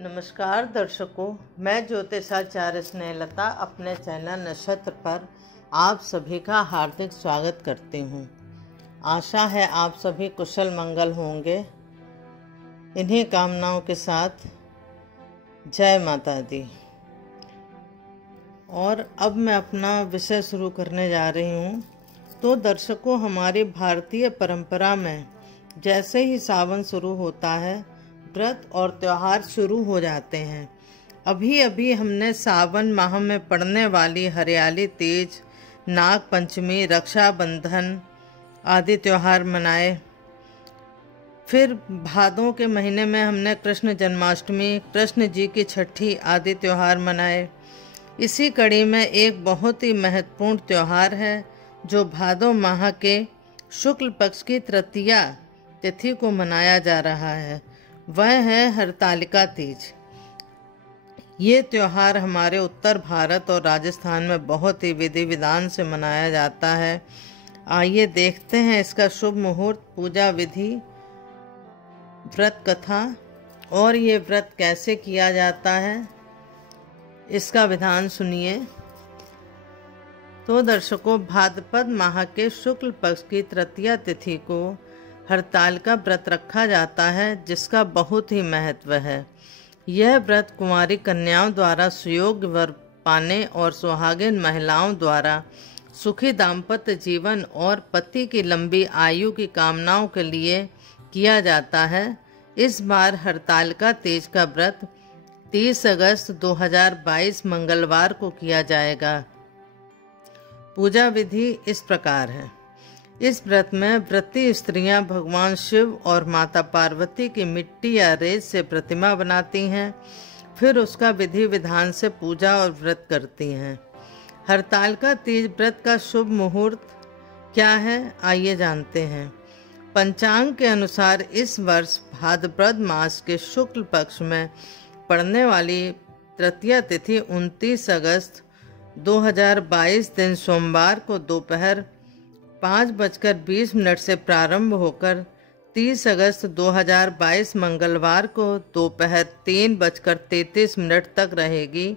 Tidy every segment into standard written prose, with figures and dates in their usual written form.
नमस्कार दर्शकों, मैं ज्योतिषाचार्य स्नेहलता अपने चैनल नक्षत्र पर आप सभी का हार्दिक स्वागत करती हूँ। आशा है आप सभी कुशल मंगल होंगे। इन्हीं कामनाओं के साथ जय माता दी। और अब मैं अपना विषय शुरू करने जा रही हूँ। तो दर्शकों, हमारी भारतीय परंपरा में जैसे ही सावन शुरू होता है, व्रत और त्योहार शुरू हो जाते हैं। अभी अभी हमने सावन माह में पड़ने वाली हरियाली तीज, नाग पंचमी, रक्षाबंधन आदि त्योहार मनाए। फिर भादों के महीने में हमने कृष्ण जन्माष्टमी, कृष्ण जी की छठी आदि त्योहार मनाए। इसी कड़ी में एक बहुत ही महत्वपूर्ण त्योहार है जो भादों माह के शुक्ल पक्ष की तृतीया तिथि को मनाया जा रहा है। वह है हरतालिका तीज। ये त्योहार हमारे उत्तर भारत और राजस्थान में बहुत ही विधि विधान से मनाया जाता है। आइए देखते हैं इसका शुभ मुहूर्त, पूजा विधि, व्रत कथा और ये व्रत कैसे किया जाता है, इसका विधान सुनिए। तो दर्शकों, भाद्रपद माह के शुक्ल पक्ष की तृतीया तिथि को हरतालिका व्रत रखा जाता है, जिसका बहुत ही महत्व है। यह व्रत कुंवारी कन्याओं द्वारा सुयोग्य वर पाने और सुहागिन महिलाओं द्वारा सुखी दाम्पत्य जीवन और पति की लंबी आयु की कामनाओं के लिए किया जाता है। इस बार हरतालिका तीज का व्रत 30 अगस्त 2022 मंगलवार को किया जाएगा। पूजा विधि इस प्रकार है। इस व्रत में व्रती स्त्रियां भगवान शिव और माता पार्वती की मिट्टी या रेत से प्रतिमा बनाती हैं, फिर उसका विधि विधान से पूजा और व्रत करती हैं। हरतालिका तीज व्रत का शुभ मुहूर्त क्या है, आइए जानते हैं। पंचांग के अनुसार इस वर्ष भाद्रपद मास के शुक्ल पक्ष में पड़ने वाली तृतीया तिथि 29 अगस्त 2022 दिन सोमवार को दोपहर 5:20 से प्रारंभ होकर 30 अगस्त 2022 मंगलवार को दोपहर 3:33 तक रहेगी।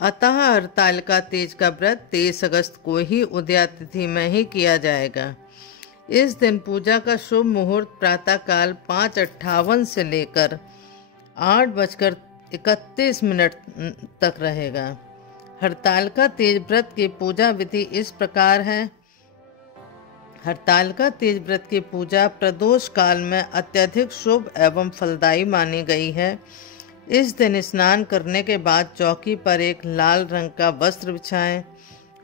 अतः हरतालिका तीज का व्रत 23 अगस्त को ही उदया तिथि में ही किया जाएगा। इस दिन पूजा का शुभ मुहूर्त प्रातःकाल 5:58 से लेकर 8:31 तक रहेगा। हरतालिका तीज व्रत की पूजा विधि इस प्रकार है। हरतालिका तीज व्रत की पूजा प्रदोष काल में अत्यधिक शुभ एवं फलदायी मानी गई है। इस दिन स्नान करने के बाद चौकी पर एक लाल रंग का वस्त्र बिछाएं।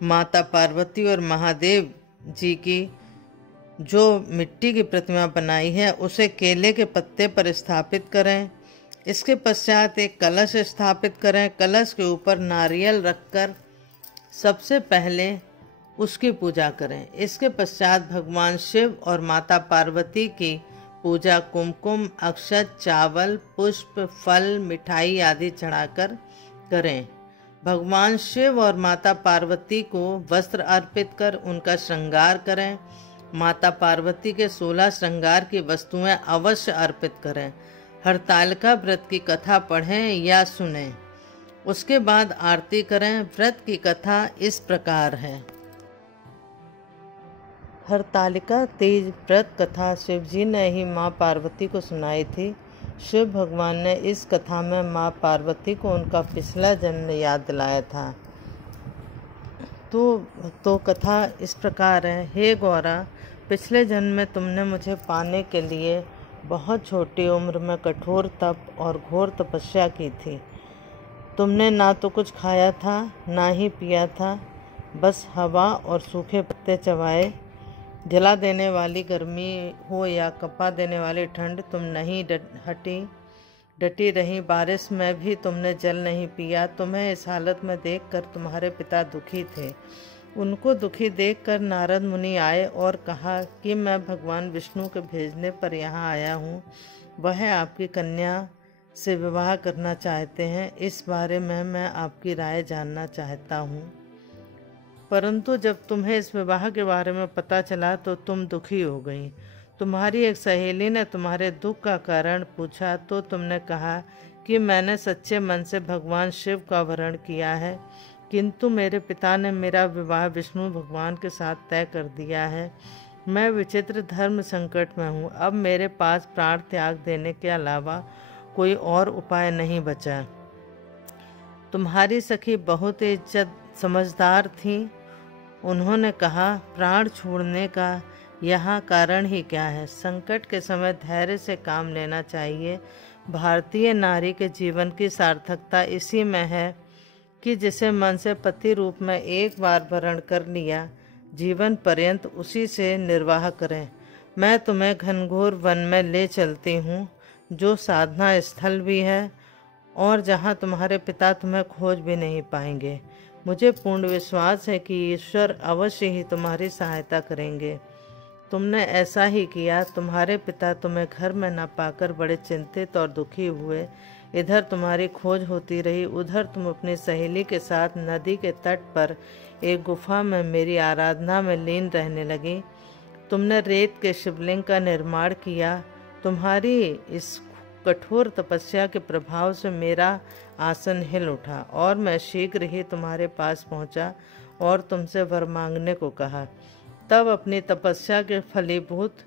माता पार्वती और महादेव जी की जो मिट्टी की प्रतिमा बनाई है उसे केले के पत्ते पर स्थापित करें। इसके पश्चात एक कलश स्थापित करें। कलश के ऊपर नारियल रखकर सबसे पहले उसकी पूजा करें। इसके पश्चात भगवान शिव और माता पार्वती की पूजा कुमकुम, अक्षत, चावल, पुष्प, फल, मिठाई आदि चढ़ाकर करें। भगवान शिव और माता पार्वती को वस्त्र अर्पित कर उनका श्रृंगार करें। माता पार्वती के 16 श्रृंगार की वस्तुएं अवश्य अर्पित करें। हरतालिका व्रत की कथा पढ़ें या सुनें। उसके बाद आरती करें। व्रत की कथा इस प्रकार है। हरतालिका तीज व्रत कथा शिवजी ने ही माँ पार्वती को सुनाई थी। शिव भगवान ने इस कथा में माँ पार्वती को उनका पिछला जन्म याद दिलाया था। तो कथा इस प्रकार है। हे गौरा, पिछले जन्म में तुमने मुझे पाने के लिए बहुत छोटी उम्र में कठोर तप और घोर तपस्या की थी। तुमने ना तो कुछ खाया था ना ही पिया था, बस हवा और सूखे पत्ते चबाए। जला देने वाली गर्मी हो या कपा देने वाली ठंड, तुम नहीं डटी रही। बारिश में भी तुमने जल नहीं पिया। तुम्हें इस हालत में देखकर तुम्हारे पिता दुखी थे। उनको दुखी देखकर नारद मुनि आए और कहा कि मैं भगवान विष्णु के भेजने पर यहाँ आया हूँ। वह आपकी कन्या से विवाह करना चाहते हैं। इस बारे में मैं आपकी राय जानना चाहता हूँ। परंतु जब तुम्हें इस विवाह के बारे में पता चला तो तुम दुखी हो गई। तुम्हारी एक सहेली ने तुम्हारे दुख का कारण पूछा तो तुमने कहा कि मैंने सच्चे मन से भगवान शिव का वरण किया है, किंतु मेरे पिता ने मेरा विवाह विष्णु भगवान के साथ तय कर दिया है। मैं विचित्र धर्म संकट में हूँ। अब मेरे पास प्राण त्याग देने के अलावा कोई और उपाय नहीं बचा। तुम्हारी सखी बहुत इज्जत समझदार थी। उन्होंने कहा, प्राण छोड़ने का यहाँ कारण ही क्या है? संकट के समय धैर्य से काम लेना चाहिए। भारतीय नारी के जीवन की सार्थकता इसी में है कि जिसे मन से पति रूप में एक बार वरण कर लिया, जीवन पर्यंत उसी से निर्वाह करें। मैं तुम्हें घनघोर वन में ले चलती हूँ, जो साधना स्थल भी है और जहाँ तुम्हारे पिता तुम्हें खोज भी नहीं पाएंगे। मुझे पूर्ण विश्वास है कि ईश्वर अवश्य ही तुम्हारी सहायता करेंगे। तुमने ऐसा ही किया। तुम्हारे पिता तुम्हें घर में न पाकर बड़े चिंतित और दुखी हुए। इधर तुम्हारी खोज होती रही, उधर तुम अपनी सहेली के साथ नदी के तट पर एक गुफा में मेरी आराधना में लीन रहने लगी। तुमने रेत के शिवलिंग का निर्माण किया। तुम्हारी इस कठोर तपस्या के प्रभाव से मेरा आसन हिल उठा और मैं शीघ्र ही तुम्हारे पास पहुंचा और तुमसे वर मांगने को कहा। तब अपनी तपस्या के फलीभूत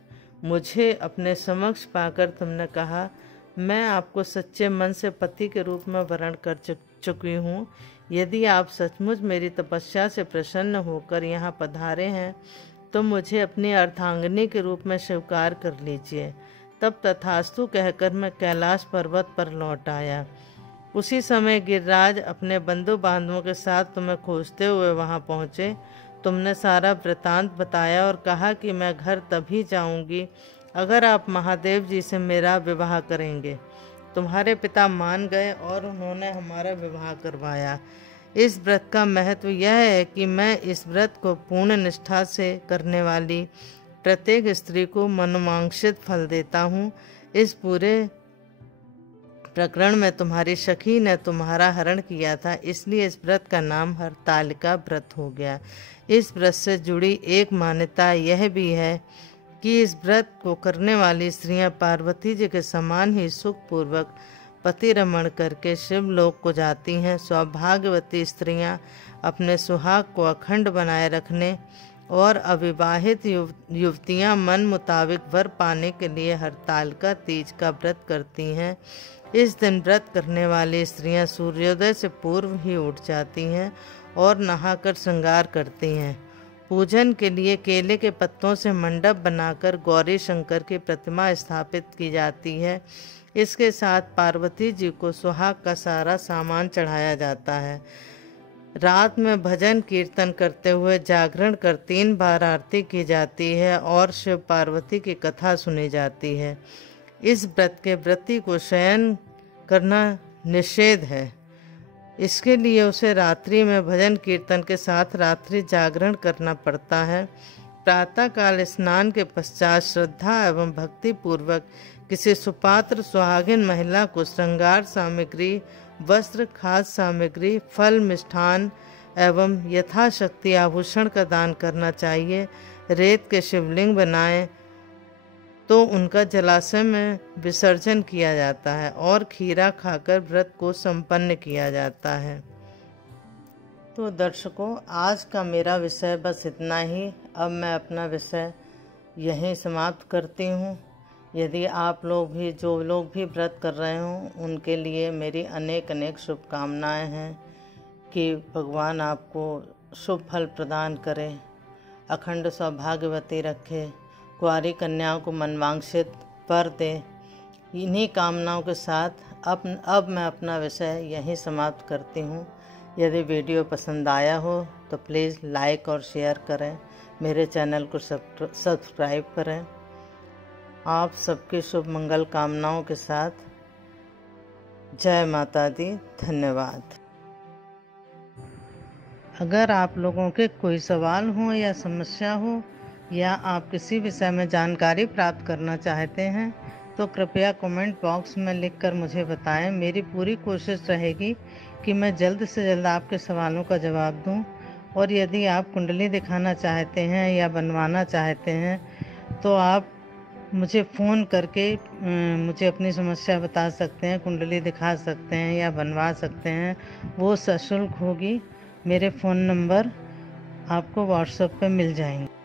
मुझे अपने समक्ष पाकर तुमने कहा, मैं आपको सच्चे मन से पति के रूप में वरण कर चुकी हूँ। यदि आप सचमुच मेरी तपस्या से प्रसन्न होकर यहाँ पधारे हैं तो मुझे अपनी अर्धांगिनी के रूप में स्वीकार कर लीजिए। तब तथास्तु कहकर मैं कैलाश पर्वत पर लौट आया। उसी समय गिरिराज अपने बंधु बांधवों के साथ तुम्हें खोजते हुए वहाँ पहुँचे। तुमने सारा वृतांत बताया और कहा कि मैं घर तभी जाऊंगी अगर आप महादेव जी से मेरा विवाह करेंगे। तुम्हारे पिता मान गए और उन्होंने हमारा विवाह करवाया। इस व्रत का महत्व यह है कि मैं इस व्रत को पूर्ण निष्ठा से करने वाली प्रत्येक स्त्री को मनोवांछित फल देता हूँ। इस पूरे प्रकरण में तुम्हारी सखी ने तुम्हारा हरण किया था, इसलिए इस व्रत का नाम हरतालिका व्रत हो गया। इस व्रत से जुड़ी एक मान्यता यह भी है कि इस व्रत को करने वाली स्त्रियां पार्वती जी के समान ही सुखपूर्वक पति रमण करके शिवलोक को जाती हैं। सौभाग्यवती स्त्रियां अपने सुहाग को अखंड बनाए रखने और अविवाहित युवतियां मन मुताबिक वर पाने के लिए हरतालिका तीज का व्रत करती हैं। इस दिन व्रत करने वाली स्त्रियां सूर्योदय से पूर्व ही उठ जाती हैं और नहाकर श्रृंगार करती हैं। पूजन के लिए केले के पत्तों से मंडप बनाकर गौरी शंकर की प्रतिमा स्थापित की जाती है। इसके साथ पार्वती जी को सुहाग का सारा सामान चढ़ाया जाता है। रात में भजन कीर्तन करते हुए जागरण कर 3 बार आरती की जाती है और शिव पार्वती की कथा सुनी जाती है। इस व्रत के व्रती को शयन करना निषेध है। इसके लिए उसे रात्रि में भजन कीर्तन के साथ रात्रि जागरण करना पड़ता है। प्रातःकाल स्नान के पश्चात श्रद्धा एवं भक्ति पूर्वक किसी सुपात्र सुहागिन महिला को श्रृंगार सामग्री, वस्त्र, खाद्य सामग्री, फल, मिष्ठान एवं यथाशक्ति आभूषण का दान करना चाहिए। रेत के शिवलिंग बनाएं तो उनका जलाशय में विसर्जन किया जाता है और खीरा खाकर व्रत को संपन्न किया जाता है। तो दर्शकों, आज का मेरा विषय बस इतना ही। अब मैं अपना विषय यहीं समाप्त करती हूँ। यदि आप लोग भी, जो लोग भी व्रत कर रहे हों, उनके लिए मेरी अनेक अनेक शुभकामनाएं हैं कि भगवान आपको शुभ फल प्रदान करे, अखंड सौभाग्यवती रखे, कुंवारी कन्याओं को मनवांछित वर दे। इन्हीं कामनाओं के साथ अब मैं अपना विषय यहीं समाप्त करती हूँ। यदि वीडियो पसंद आया हो तो प्लीज़ लाइक और शेयर करें, मेरे चैनल को सब्सक्राइब करें। आप सबकी शुभ मंगल कामनाओं के साथ जय माता दी। धन्यवाद। अगर आप लोगों के कोई सवाल हो या समस्या हो या आप किसी विषय में जानकारी प्राप्त करना चाहते हैं तो कृपया कमेंट बॉक्स में लिखकर मुझे बताएं। मेरी पूरी कोशिश रहेगी कि मैं जल्द से जल्द आपके सवालों का जवाब दूं। और यदि आप कुंडली दिखाना चाहते हैं या बनवाना चाहते हैं तो आप मुझे फ़ोन करके मुझे अपनी समस्या बता सकते हैं, कुंडली दिखा सकते हैं या बनवा सकते हैं। वो सशुल्क होगी। मेरे फ़ोन नंबर आपको व्हाट्सएप पे मिल जाएंगे।